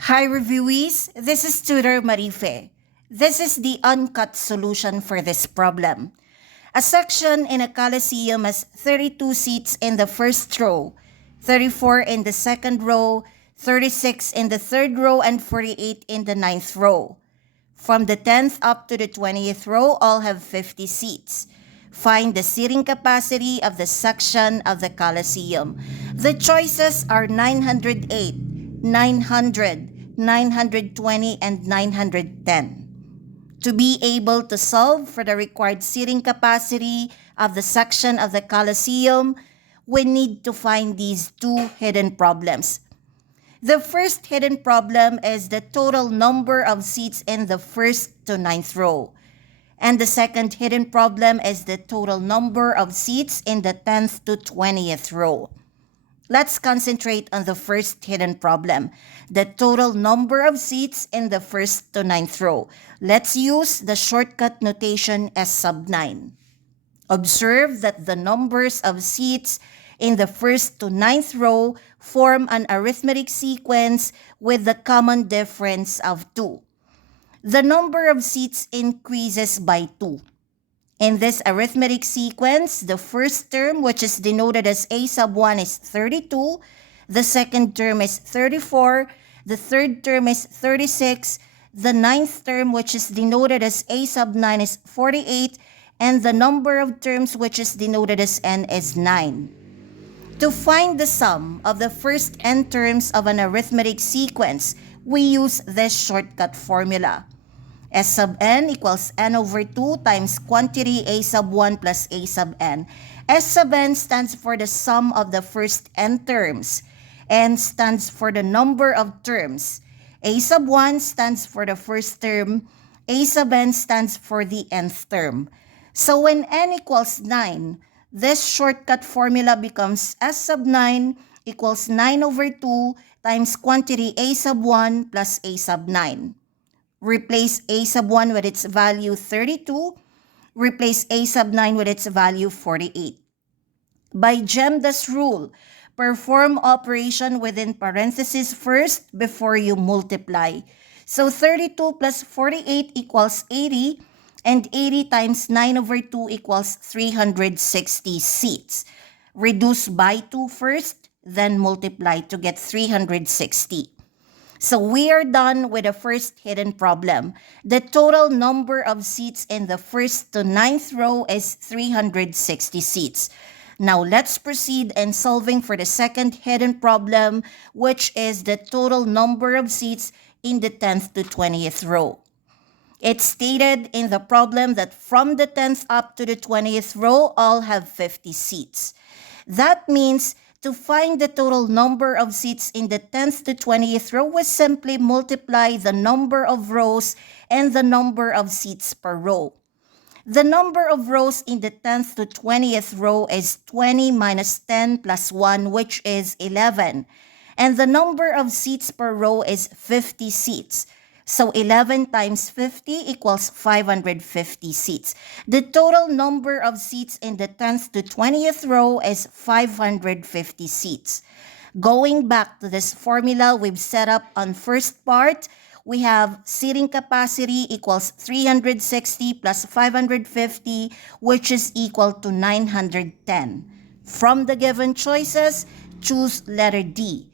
Hi reviewees, this is Tutor Marife. This is the uncut solution for this problem. A section in a coliseum has 32 seats in the first row, 34 in the second row, 36 in the third row, and 48 in the ninth row. From the 10th up to the 20th row, all have 50 seats. Find the seating capacity of the section of the Colosseum. The choices are 908, 900, 920, and 910. To be able to solve for the required seating capacity of the section of the Colosseum, we need to find these two hidden problems. The first hidden problem is the total number of seats in the first to ninth row. And the second hidden problem is the total number of seats in the 10th to 20th row. Let's concentrate on the first hidden problem, the total number of seats in the first to ninth row. Let's use the shortcut notation S sub 9. Observe that the numbers of seats in the first to ninth row form an arithmetic sequence with the common difference of 2. The number of seats increases by 2. In this arithmetic sequence, the first term, which is denoted as a sub 1, is 32. The second term is 34. The third term is 36. The ninth term, which is denoted as a sub 9, is 48. And the number of terms, which is denoted as n, is 9. To find the sum of the first n terms of an arithmetic sequence, we use this shortcut formula. S sub n equals n over 2 times quantity a sub 1 plus a sub n. S sub n stands for the sum of the first n terms. N stands for the number of terms. A sub 1 stands for the first term. A sub n stands for the nth term. So when n equals 9, this shortcut formula becomes S sub 9 equals 9 over 2 times quantity a sub 1 plus a sub 9. Replace a sub 1 with its value 32. Replace a sub 9 with its value 48. By Gemda's rule, perform operation within parentheses first before you multiply. So 32 plus 48 equals 80. And 80 times 9 over 2 equals 360 seats. Reduce by 2 first, then multiply to get 360. So we are done with the first hidden problem. The total number of seats in the first to ninth row is 360 seats. Now let's proceed in solving for the second hidden problem, which is the total number of seats in the 10th to 20th row. It's stated in the problem that from the 10th up to the 20th row, all have 50 seats. That means to find the total number of seats in the 10th to 20th row, we simply multiply the number of rows and the number of seats per row. The number of rows in the 10th to 20th row is 20 minus 10 plus 1, which is 11. And the number of seats per row is 50 seats. So 11 times 50 equals 550 seats. The total number of seats in the 10th to 20th row is 550 seats. Going back to this formula we've set up on first part, we have seating capacity equals 360 plus 550, which is equal to 910. From the given choices, choose letter D.